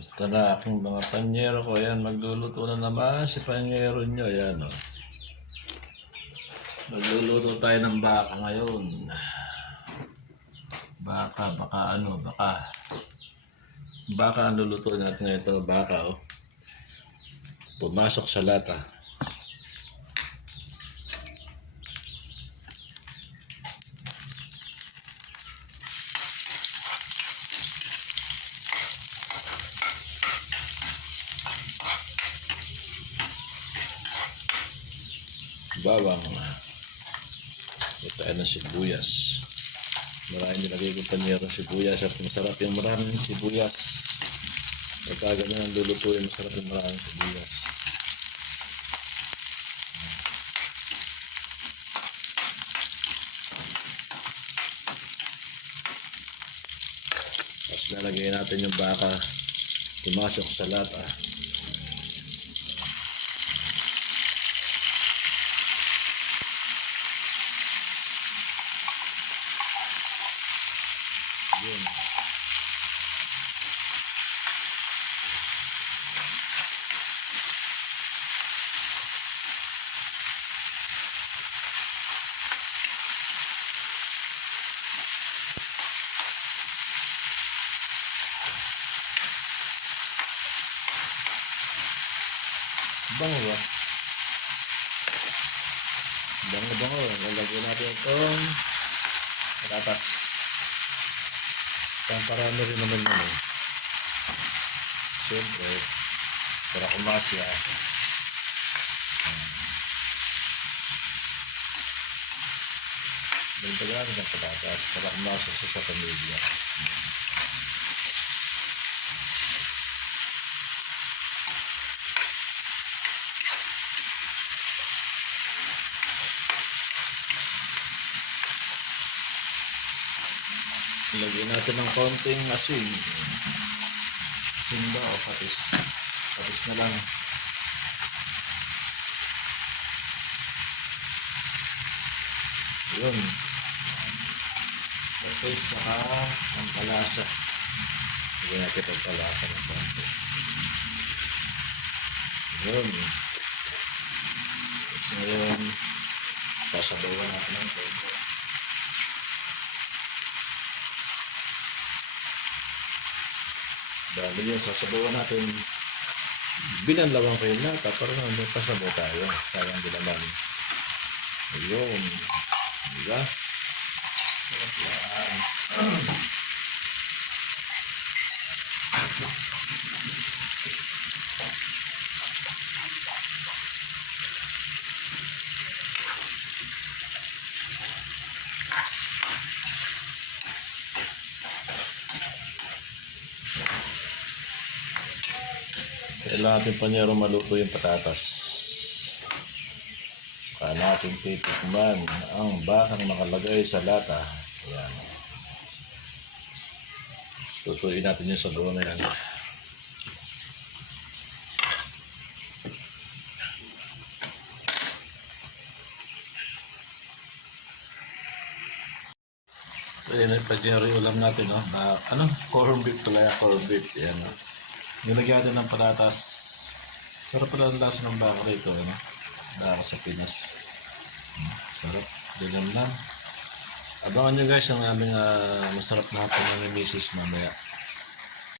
Basta na aking mga panyero ko. Ayan, magluluto na naman si panyero nyo. Ayan, o. Magluluto tayo ng baka ngayon. Baka, baka ano, baka. Baka ang luluto natin ngayon ito. Baka, o. Pumasok sa lata. Bawang ito ay ng sibuyas. Maraming nilagay ko panyero sibuyas. At masarap yung maraming sibuyas. Pagka ganyan ang lulutuin masarap yung maraming sibuyas. Tapos lalagay natin yung baka. Pumasok sa lata yun bango ba? bango bango lalagyan itong patatas Pang parami rin naman yun eh. Siyempre, para kumasya. Dagdagan natin ng patatas para kumasya siya sa pamilya. Lagyan natin ng konting asin. Asin ba o patis? Patis na lang. Yun. Patis saka pampalasa. Lagyan natin pampalasa ng konti. Yun. Tapos ngayon, sasabawan natin ng konti. Dahil yun, sasabawan natin binanlawang kayo nata para naman may pasabaw tayo. Sayang din naman. Ayun. Diba? Yan. Kailangan natin panyero maluto yung patatas. Saka natin titikman ang bakang nakalagay sa lata. Ayan. Tutuin natin yung sabaw na yan. So yun yung panyero yung ulam natin. No? Na, ano? Corn beef talaga. Corn beef. Ayan. No? Nilagyan natin ng patatas. Sarap pala ang lasa ng baka rito, ano? Baka sa Pinas. Hmm, Sarap. Ganyan lang. Abangan nyo guys ang aming ah, masarap na hapon ng misis mamaya.